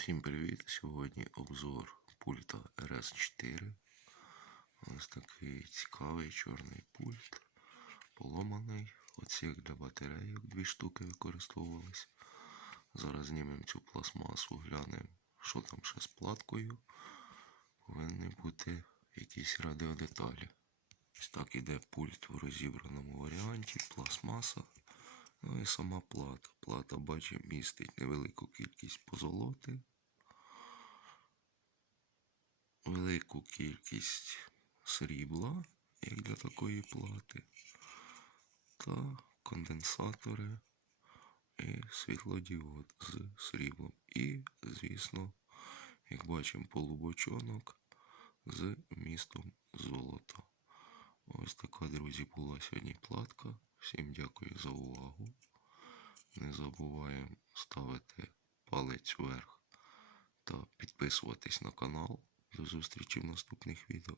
Всім привіт! Сьогодні обзор пульта RS4. Ось такий цікавий чорний пульт. Поломаний. Оцік для батарейок дві штуки використовувались. Зараз знімемо цю пластмасу, глянемо, що там ще з платкою. Повинні бути якісь радіодеталі. Ось так іде пульт в розібраному варіанті, пластмаса. І сама плата. Плата, бачимо, містить невелику кількість позолоти, велику кількість срібла, як для такої плати, та конденсатори і світлодіод з сріблом. І, звісно, як бачимо, полубочонок з вмістом золота. Ось така, друзі, була сьогодні платка. Всім дякую за увагу. Не забуваємо ставити палець вверх та підписуватись на канал. До зустрічі в наступних відео.